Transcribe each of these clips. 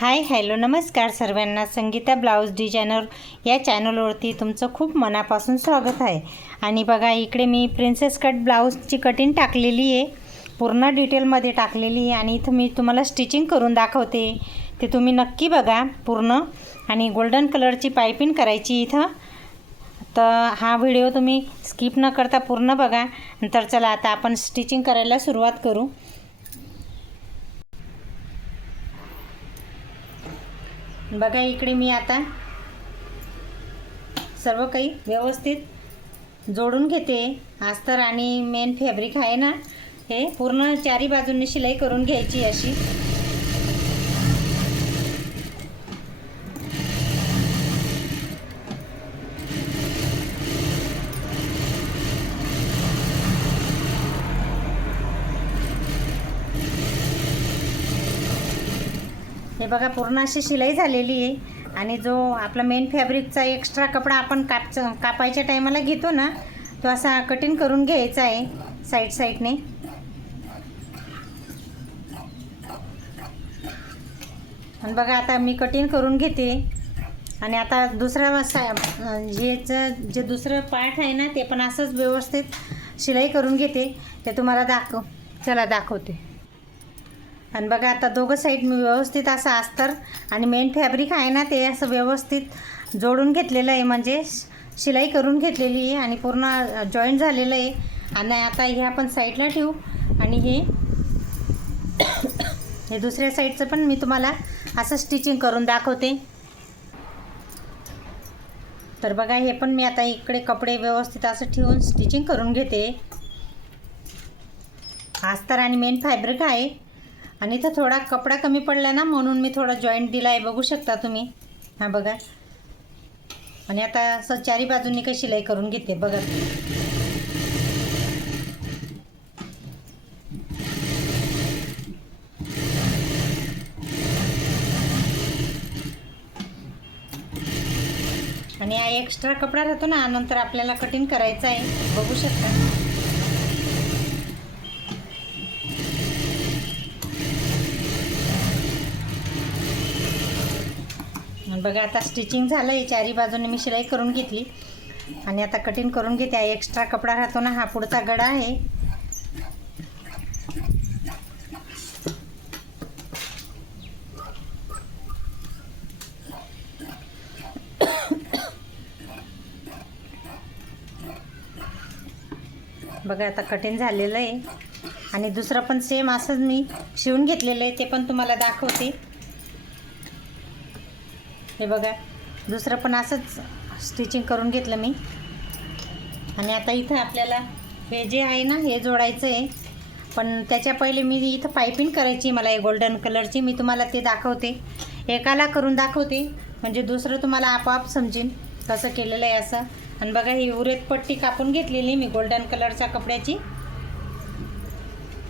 Hi hello नमस्कार सर्वांना. Sangeeta blouse designer या चॅनलवरती तुमचं खूप मनापासून स्वागत आहे. आणि बघा इकडे मी प्रिन्सेस कट ब्लाऊजची कटिंग टाकलेली आहे. पूर्ण डिटेलमध्ये टाकलेली आहे आणि इथं मी तुम्हाला स्टिचिंग करून दाखवते. ते तुम्ही नक्की बघा पूर्ण. आणि गोल्डन कलरची पायपिंग करायची इथं. तर हा व्हिडिओ तुम्ही स्किप न करता पूर्ण बघा. नंतर चला आता आपण स्टिचिंग करायला सुरुवात करू. बघा इकडे मी आता सर्व काही व्यवस्थित जोडून घेते. अस्तर आणि मेन फॅब्रिक आहे ना हे पूर्ण चारी बाजूंनी शिलाई करून घ्यायची अशी. हे बघा पूर्ण अशी शिलाई झालेली आहे. आणि जो आपला मेन फॅब्रिकचा एक्स्ट्रा कपडा आपण कापचा कापायच्या टायमाला घेतो ना तो असा कटिंग करून घ्यायचा आहे साईड साईडने आणि बघा आता मी कटिंग करून घेते. आणि आता दुसरा सा हेचं जे दुसरं पार्ट आहे ना ते पण असंच व्यवस्थित शिलाई करून घेते. ते तुम्हाला दाखव चला दाखवते. आणि बघा आता दोघं साईड मी व्यवस्थित असं अस्तर आणि मेन फॅब्रिक आहे ना ते असं व्यवस्थित जोडून घेतलेलं आहे. म्हणजे शिलाई करून घेतलेली आहे आणि पूर्ण जॉईंट झालेलं आहे. आणि आता हे आपण साईडला ठेवू. आणि हे हे दुसऱ्या साईडचं पण मी तुम्हाला असं स्टिचिंग करून दाखवते. तर बघा हे पण मी आता इकडे कपडे व्यवस्थित असं ठेवून स्टिचिंग करून घेते. अस्तर आणि मेन फॅब्रिक आहे. आणि इथं थोडा कपडा कमी पडला ना म्हणून मी थोडा जॉईंट दिला आहे बघू शकता तुम्ही. हां बघा. आणि आता असं चारी बाजूंनी काही शिलाई करून घेते बघा. आणि हा एक्स्ट्रा कपडा राहतो ना नंतर आपल्याला कटिंग करायचं आहे. बघू शकता. बघा आता स्टिचिंग झालं आहे चारी बाजूने मी शिलाई करून घेतली. आणि आता कटिंग करून घेते. एक्स्ट्रा कपडा राहतो ना हा पुढचा गडा आहे. बघा आता कटिंग झालेलं आहे. आणि दुसरं पण सेम असंच मी शिवून घेतलेलं आहे. ते पण तुम्हाला दाखवते. हे बघा दुसरं पण असंच स्टिचिंग करून घेतलं मी. आणि आता इथं आपल्याला हे जे आहे ना हे जोडायचं आहे पण त्याच्या पहिले मी इथं पायपिंग करायची मला हे गोल्डन कलरची मी तुम्हाला ते दाखवते. एकाला करून दाखवते म्हणजे दुसरं तुम्हाला आपोआप समजेन कसं केलेलं आहे असं. आणि बघा ही उरेत पट्टी कापून घेतलेली मी गोल्डन कलरच्या कपड्याची.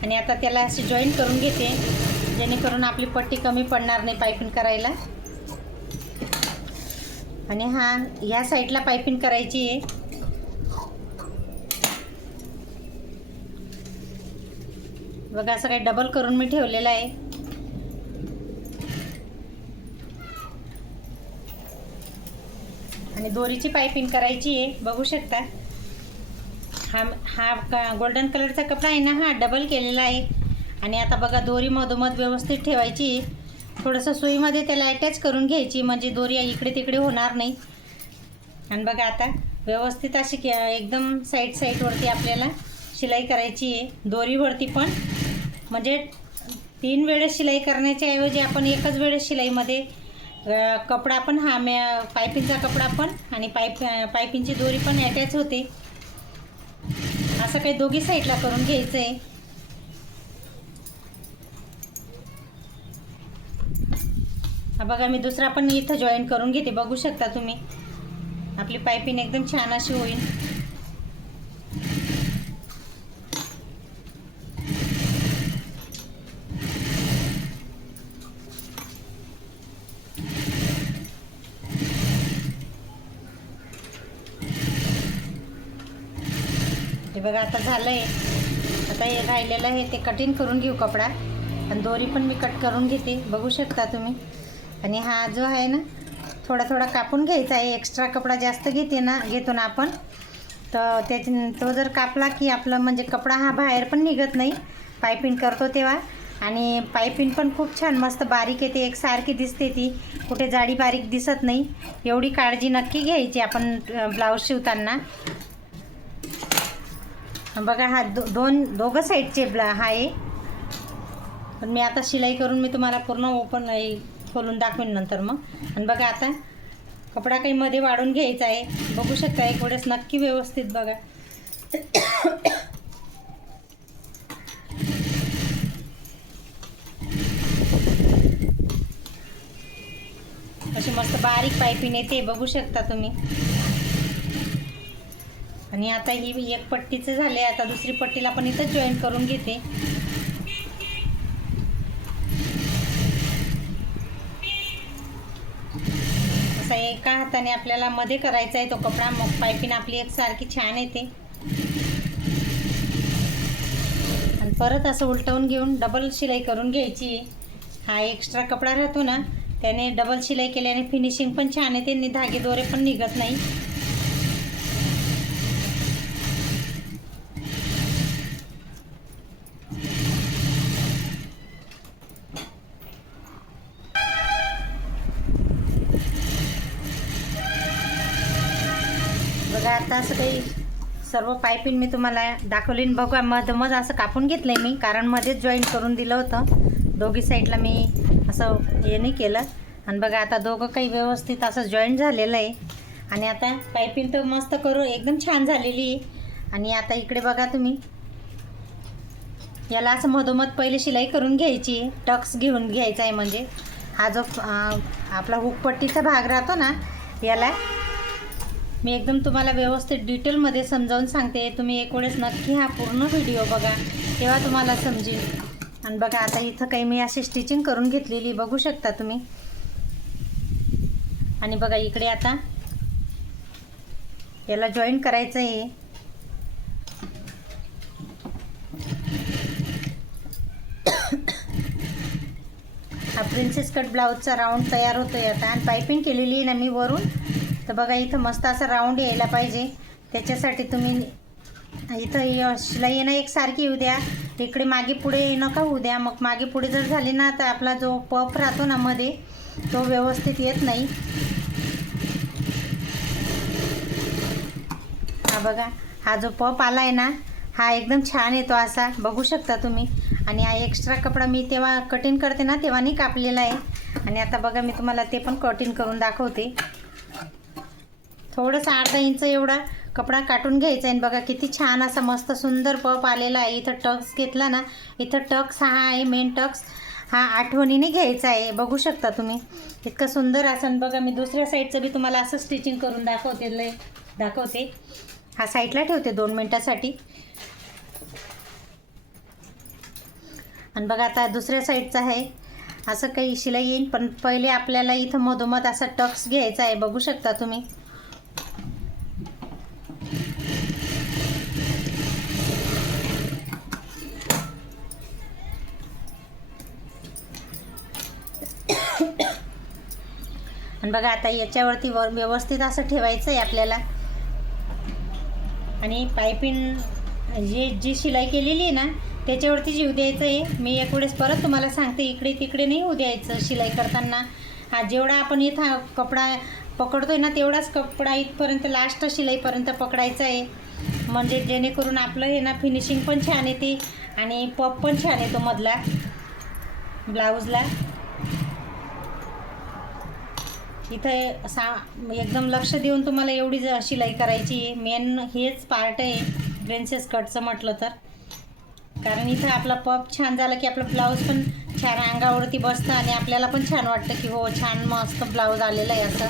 आणि आता त्याला अशी जॉईन करून घेते जेणेकरून आपली पट्टी कमी पडणार नाही पायपिंग करायला. आणि हा ह्या साईडला पायपिंग करायची आहे. बघा असं काही डबल करून मी ठेवलेलं आहे. आणि दोरीची पायपिंग करायची आहे बघू शकता. हा हा का गोल्डन कलरचा कपडा आहे ना हा डबल केलेला आहे. आणि आता बघा दोरी मधोमध व्यवस्थित ठेवायची थोडंसं सुईमध्ये त्याला अटॅच करून घ्यायची म्हणजे दोरी इकडे तिकडे होणार नाही. आणि बघा आता व्यवस्थित अशी के एकदम साईड साईडवरती आपल्याला शिलाई करायची आहे. दोरीवरती पण. म्हणजे तीन वेळेस शिलाई करण्याच्या ऐवजी आपण एकच वेळेस शिलाईमध्ये कपडा पण हा म्या पायपिंगचा कपडा पण आणि पायप पायपिंगची दोरी पण अटॅच होते. असं काही दोघी साईडला करून घ्यायचं आहे हा बघा मी दुसरा पण इथं जॉईन करून घेते. बघू शकता तुम्ही. आपली पायपिंग एकदम छान अशी होईल. हे बघा आता झालं आहे आता हे राहिलेलं आहे ते कटिंग करून घेऊ कपडा. आणि दोरी पण मी कट करून घेते. बघू शकता तुम्ही. आणि हा जो आहे ना थोडा थोडा कापून घ्यायचा आहे. एक्स्ट्रा कपडा जास्त घेते ना घेतो ना आपण. तर त्याच्या तो जर कापला की आपलं म्हणजे कपडा हा बाहेर पण निघत नाही. पायपिंग करतो तेव्हा. आणि पायपिंग पण खूप छान मस्त बारीक येते. एकसारखी दिसते ती. कुठे जाडी बारीक दिसत नाही. एवढी काळजी नक्की घ्यायची आपण ब्लाऊज शिवताना. बघा हा दो दोन दोघं साईडचे ब्ला हा आहे पण मी आता शिलाई करून मी तुम्हाला पूर्ण ओपन खोलून दाखवेन नंतर मग. आणि बघा आता कपडा काही मध्ये वाढून घ्यायचा आहे. बघू शकता एक वेळेस नक्की व्यवस्थित बघा. अशी मस्त बारीक पायपिंग येते बघू शकता तुम्ही. आणि आता ही एक पट्टीचं झाले आता दुसरी पट्टीला पण इथं जॉईन करून घेते. असा एका हाताने आपल्याला मध्ये करायचा आहे तो कपडा मग पायपिंग आपली एक सारखी छान येते. आणि परत असं उलटवून घेऊन डबल शिलाई करून घ्यायची. हा एक्स्ट्रा कपडा राहतो ना त्याने डबल शिलाई केल्याने फिनिशिंग पण छान येते आणि धागे दोरे पण निघत नाही. बघा आता असं काही सर्व पायपिंग मी तुम्हाला दाखवली आणि बघा मधमध असं कापून घेतलं आहे मी कारण मध्येच जॉईन करून दिलं होतं. दोघी साईडला मी असं हे नाही केलं. आणि बघा आता दोघं काही व्यवस्थित असं जॉईंट झालेलं आहे. आणि आता पायपिंग तर मस्त करू एकदम छान झालेली आहे. आणि आता इकडे बघा तुम्ही. याला असं मधोमध पहिले शिलाई करून घ्यायची टक्स घेऊन घ्यायचा आहे म्हणजे. हा जो आपला हुकपट्टीचा भाग राहतो ना याला मी एकदम तुम्हाला व्यवस्थित डिटेलमध्ये समजावून सांगते. तुम्ही एक वेळेस नक्की हा पूर्ण व्हिडिओ बघा. तेव्हा तुम्हाला समजेल. आणि बघा आता इथं काही मी अशी स्टिचिंग करून घेतलेली बघू शकता तुम्ही. आणि बघा इकडे आता याला जॉईन करायचं आहे हा प्रिन्सेस कट ब्लाऊजचा राऊंड तयार होतो आहे आता. आणि पायपिंग केलेली आहे ना मी वरून. तर बघा इथं मस्त असं राऊंड यायला पाहिजे. त्याच्यासाठी तुम्ही इथं शिलाई येणं एकसारखी येऊ द्या. इकडे मागे पुढे नका होऊ द्या. मग मागे पुढे जर झाली ना तर आपला जो पफ राहतो ना मध्ये तो व्यवस्थित येत नाही. हा बघा हा जो पप आला आहे ना हा एकदम छान येतो असा. बघू शकता तुम्ही. आणि हा एक्स्ट्रा कपडा मी तेव्हा कटिंग करते ना तेव्हा नाही कापलेला आहे. आणि आता बघा मी तुम्हाला ते पण कटिंग करून दाखवते. थोडंसं अर्धा इंच एवढा कपडा काटून घ्यायचा आहे. आणि बघा किती छान असा मस्त सुंदर पप आलेला आहे. इथं टक्स घेतला ना इथं टक्स हा आहे मेन टक्स हा आठवणीने घ्यायचा आहे. बघू शकता तुम्ही. इतकं सुंदर असं. बघा मी दुसऱ्या साईडचं बी तुम्हाला असं स्टिचिंग करून दाखवते. लय दाखवते. हा साईडला ठेवते दोन मिनटासाठी. आणि बघा आता दुसऱ्या साईडचं आहे. असं काही शिलाई येईल पण पहिले आपल्याला इथं मधोमध असा टक्स घ्यायचा आहे. बघू शकता तुम्ही. आणि बघा आता याच्यावरती वर व्यवस्थित असं ठेवायचं आहे आपल्याला. आणि पायपिन जे जी शिलाई केलेली आहे ना त्याच्यावरती जीव द्यायचं आहे मी एक वेळेस परत तुम्हाला सांगते इकडे तिकडे नाही होऊ द्यायचं शिलाई करताना. हा जेवढा आपण इथं कपडा पकडतो आहे ना तेवढाच कपडा इथपर्यंत लास्ट शिलाईपर्यंत पकडायचा आहे म्हणजे जेणेकरून आपलं हे ना फिनिशिंग पण छान येते आणि पप पण छान येतो मधला ब्लाऊजला. इथं सा एकदम लक्ष देऊन तुम्हाला एवढी ज- शिलाई करायची आहे. मेन हेच पार्ट आहे. प्रिन्सेस कटचं म्हटलं तर. कारण इथं आपला पप छान झाला की आपलं ब्लाऊज पण छान अंगावरती बसतं आणि आपल्याला पण छान वाटतं की हो छान मस्त ब्लाऊज आलेला आहे असं.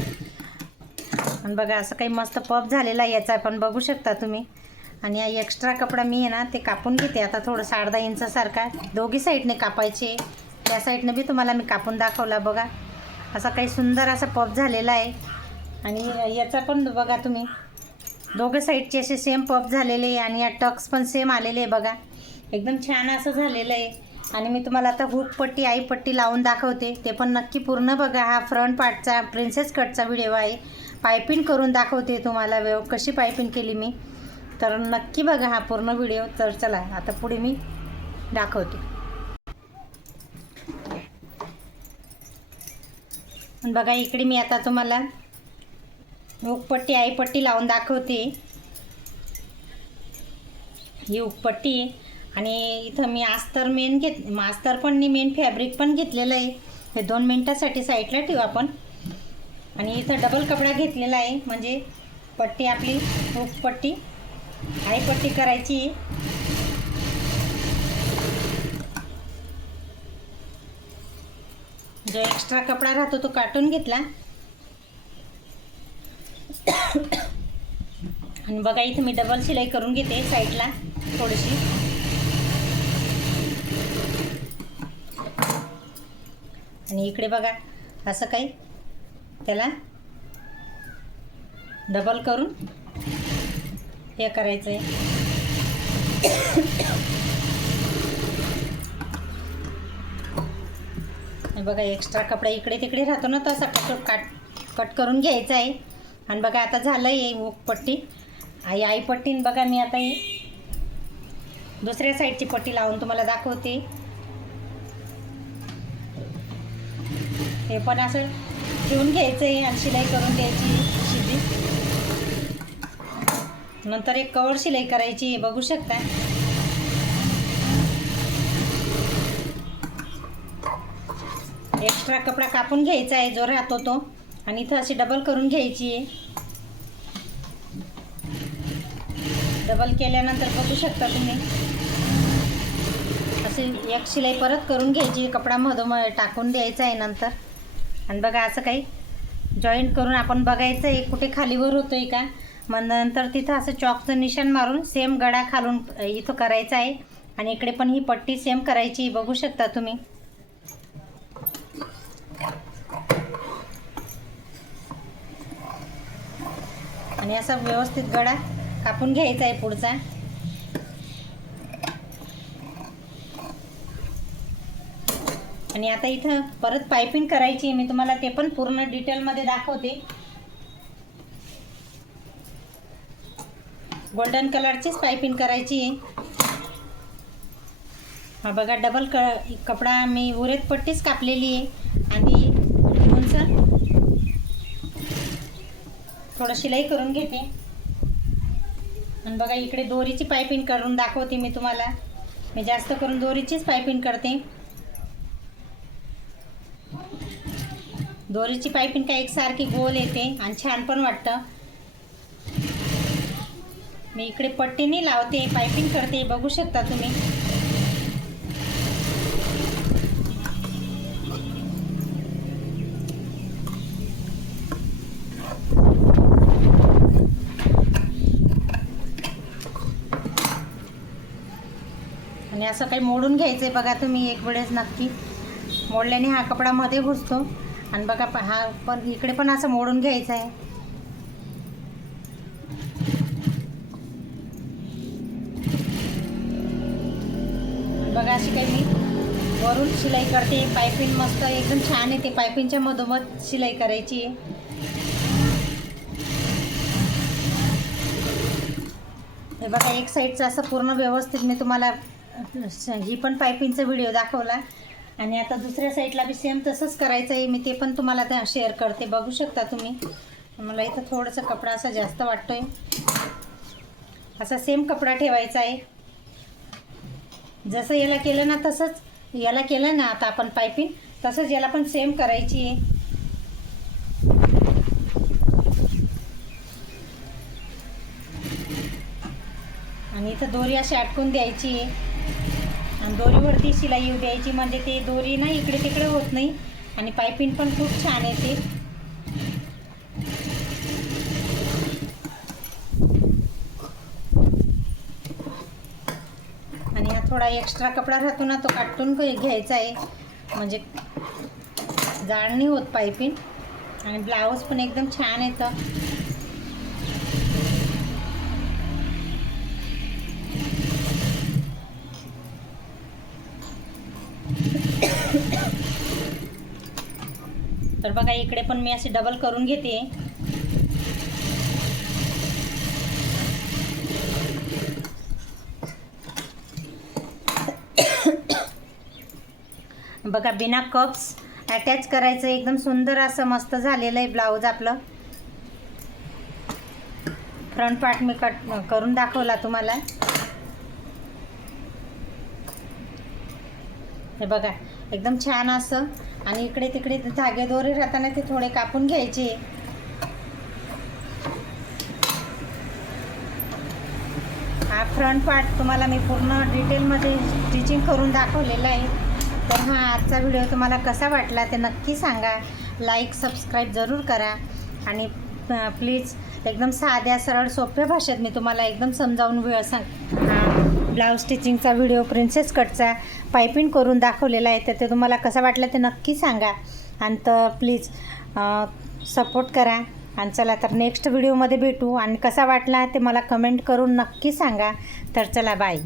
आणि बघा असं काही मस्त पप झालेला आहे याचा पण बघू शकता तुम्ही. आणि हा एक्स्ट्रा कपडा मी आहे ना ते कापून घेते. आता थोडंसं अर्धा इंचासारखा दोघी साईडने कापायचे. त्या साईडने बी तुम्हाला मी कापून दाखवला बघा. असा काही सुंदर असा पफ झालेला आहे. आणि याचा पण बघा तुम्ही. दोघं साईडचे असे सेम पफ झालेले आहे आणि या टक्स पण सेम आलेले आहे बघा. एकदम छान असं झालेलं आहे. आणि मी तुम्हाला आता हुक पट्टी आई पट्टी लावून दाखवते. ते पण नक्की पूर्ण बघा. हा फ्रंट पार्टचा प्रिन्सेस कटचा व्हिडिओ आहे. पायपिंग करून दाखवते तुम्हाला. व्यव कशी पायपिंग केली मी. तर नक्की बघा हा पूर्ण व्हिडिओ तर चला आता पुढे मी दाखवते. बघा इकडे मी आता तुम्हाला उपपट्टी आईपट्टी लावून दाखवते. ही उपपट्टी आहे आणि इथं मी आस्तर मेन घेत मास्तर पण नाही मेन फॅब्रिक पण घेतलेलं आहे. हे दोन मिनटासाठी साईडला ठेवू आपण. आणि इथं डबल कपडा घेतलेला आहे म्हणजे पट्टी आपली उपपट्टी आईपट्टी करायची जो एक्स्ट्रा कपडा राहतो तो काटून घेतला. आणि बघा इथं मी डबल शिलाई करून घेते साईडला थोडीशी. आणि इकडे बघा असं काही त्याला डबल करून हे करायचं आहे बघा एक्स्ट्रा कपडा इकडे तिकडे राहतो ना तसा कट काट कट करून घ्यायचा आहे. आणि बघा आता झालं आहे पट्टी आई आई पट्टीन बघा मी आता ही दुसऱ्या साईडची पट्टी लावून तुम्हाला दाखवते. हे पण असं ठेवून घ्यायचं आहे आणि शिलाई करून द्यायची शिजी नंतर एक कवर शिलाई करायची बघू शकता. एक्स्ट्रा कपडा कापून घ्यायचा आहे जो राहतो तो. आणि इथं अशी डबल करून घ्यायची आहे. डबल केल्यानंतर बघू शकता तुम्ही. अशी एक शिलाई परत करून घ्यायची कपडा मधोम टाकून द्यायचा आहे नंतर. आणि बघा असं काही जॉईंट करून आपण बघायचं आहे कुठे खालीवर होतो आहे का? मग नंतर तिथं असं चॉकचं निशाण मारून सेम गडा खालून इथं करायचा आहे. आणि इकडे पण ही पट्टी सेम करायची बघू शकता तुम्ही. आणि असा व्यवस्थित गडा कापून घ्यायचा आहे पुढचा. आणि आता इथं परत पायपिंग करायची आहे. मी तुम्हाला ते पण पूर्ण डिटेलमध्ये दाखवते. गोल्डन कलरचीच पायपिंग करायची आहे. हा बघा डबल क कपडा मी उरेत पट्टीच कापलेली आहे. आणि थोडं शिलाई करून घेते. आणि बघा इकडे दोरीची पायपिंग करून दाखवते मी तुम्हाला. मी जास्त करून दोरीचीच पायपिंग करते. दोरीची पायपिंग काय एकसारखी गोल येते आणि छान पण वाटतं. मी इकडे पट्टीने लावते पायपिंग करते बघू शकता तुम्ही. असं काही मोडून घ्यायचं आहे बघा तुम्ही एक वेळेस नक्की. मोडल्याने हा कपडा मध्ये घुसतो. आणि बघा प- हा पण इकडे पण असं मोडून घ्यायचं आहे बघा अशी काही मी वरून शिलाई करते. पायपिंग मस्त एकदम छान येते. पायपिंगच्या मधोमध शिलाई करायची. आहे हे बघा एक साईडचं असं पूर्ण व्यवस्थित मी तुम्हाला ही पण पायपिंगचा व्हिडिओ दाखवला. आणि आता दुसऱ्या साईडला बी सेम तसंच करायचं आहे मी ते पण तुम्हाला त्या शेअर करते. बघू शकता तुम्ही. मला इथं थोडंसं कपडा असा जास्त वाटतो आहे असा सेम कपडा ठेवायचा आहे. जसं याला केलं ना तसंच. याला केलं ना आता आपण पायपिंग तसंच याला पण सेम करायची आहे. आणि इथं दोरी अशी अटकून द्यायची आहे. आणि दोरीवरती शिलाई येऊ द्यायची. म्हणजे ते दोरी ना इकडे तिकडे होत नाही. आणि पायपिंग पण खूप छान येते आणि हा थोडा एक्स्ट्रा कपडा राहतो ना तो काटून घ्यायचा आहे. म्हणजे जाड नाही होत पायपिंग आणि ब्लाऊज पण एकदम छान येतं तर बघा इकडे पण मी असे डबल करून घेते. बघा बिना कप्स अटॅच करायचं एकदम सुंदर असं मस्त झालेलं आहे ब्लाऊज आपलं. फ्रंट पार्ट मी कट करून दाखवला तुम्हाला. हे बघा एकदम छान असं. आणि इकडे तिकडे धागे दोरे राहताना ते थोडे कापून घ्यायचे. हा फ्रंट पार्ट तुम्हाला मी पूर्ण डिटेलमध्ये स्टिचिंग करून दाखवलेला आहे. तर हा आजचा व्हिडिओ तुम्हाला कसा वाटला ते नक्की सांगा. लाईक सबस्क्राईब जरूर करा. आणि प्लीज एकदम साध्या सरळ सोप्या भाषेत मी तुम्हाला एकदम समजावून वेळ सांग हा ब्लाऊज स्टिचिंगचा व्हिडिओ प्रिन्सेस कटचा पायपिंग करून दाखवलेला आहे. तर ते तुम्हाला कसा वाटला ते नक्की सांगा. आणि तर प्लीज सपोर्ट करा. आणि चला तर नेक्स्ट व्हिडिओमध्ये भेटू. आणि कसा वाटला ते मला कमेंट करून नक्की सांगा. तर चला बाय